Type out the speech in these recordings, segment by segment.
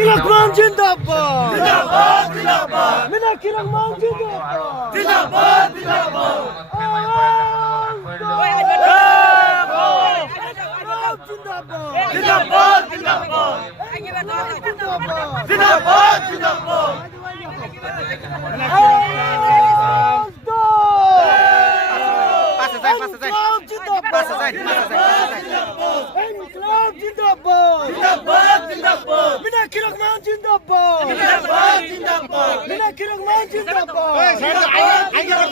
Minaki Rahman Zindabad! Zindabad! Zindabad! Minaki Rahman Zindabad! Zindabad! Zindabad! Zindabad! Zindabad! Zindabad! Zindabad! Passa, Zé. İnkılap Zindabad! Zindabad! Zindabad! Minaki Rahman Zindabad! Zindabad! Zindabad! Minaki Rahman Zindabad! İnkılap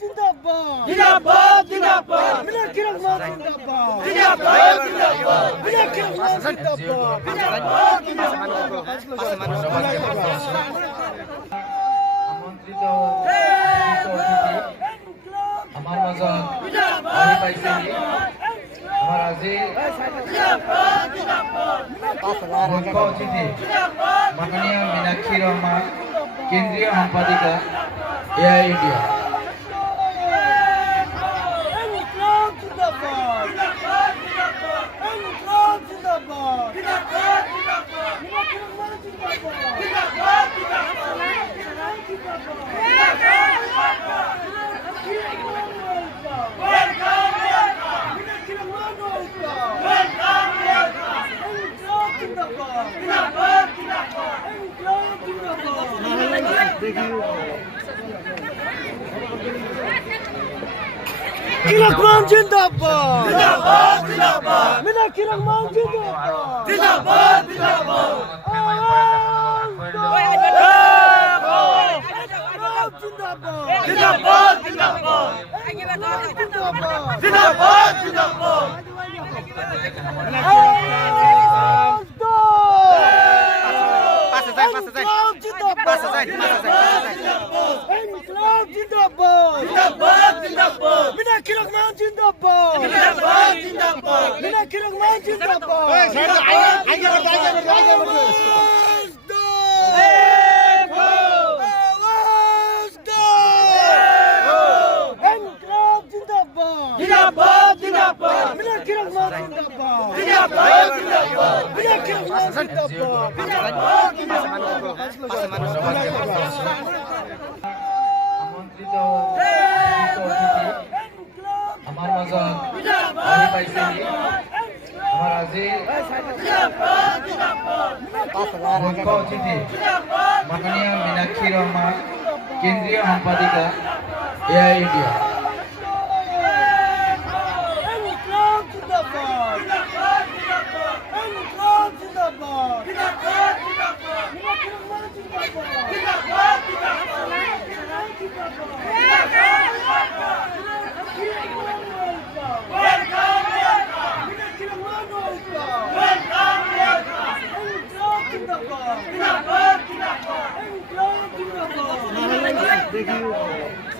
Zindabad! Zindabad! Zindabad! Minaki Rahman Zindabad! Zindabad! Zindabad! Minaki Rahman Zindabad! আমন্ত্রিত আমার মাজত আহি পাইছেহি আমাৰ আজি মুখ্য অতিথি মাননীয় মীনাক্ষী ৰহমান কেন্দ্ৰীয় সম্পাদিকা AI India. Rahman Zindabad! Zindabad! Zindabad! Minaki Rahman Zindabad! Zindabad! Zindabad! Zindabad! Zindabad! Zindabad! Zindabad! Passa, Zé. İnkılap Zindabad! Zindabad! Zindabad! Minaki Rahman Zindabad! Zindabad! Zindabad! Minaki Rahman Zindabad! İnkılap Zindabad! Zindabad! Zindabad! Minaki Rahman Zindabad! Zindabad! Zindabad! Minaki Rahman Zindabad! আমন্ত্রিত অতিথি আমাৰ মাজত আহি পাইছেহি আমাৰ আজি মুখ্য অতিথি মাননীয় মীনাক্ষী ৰহমান কেন্দ্ৰীয় সম্পাদিকা এআই ইণ্ডিয়া। Thank you.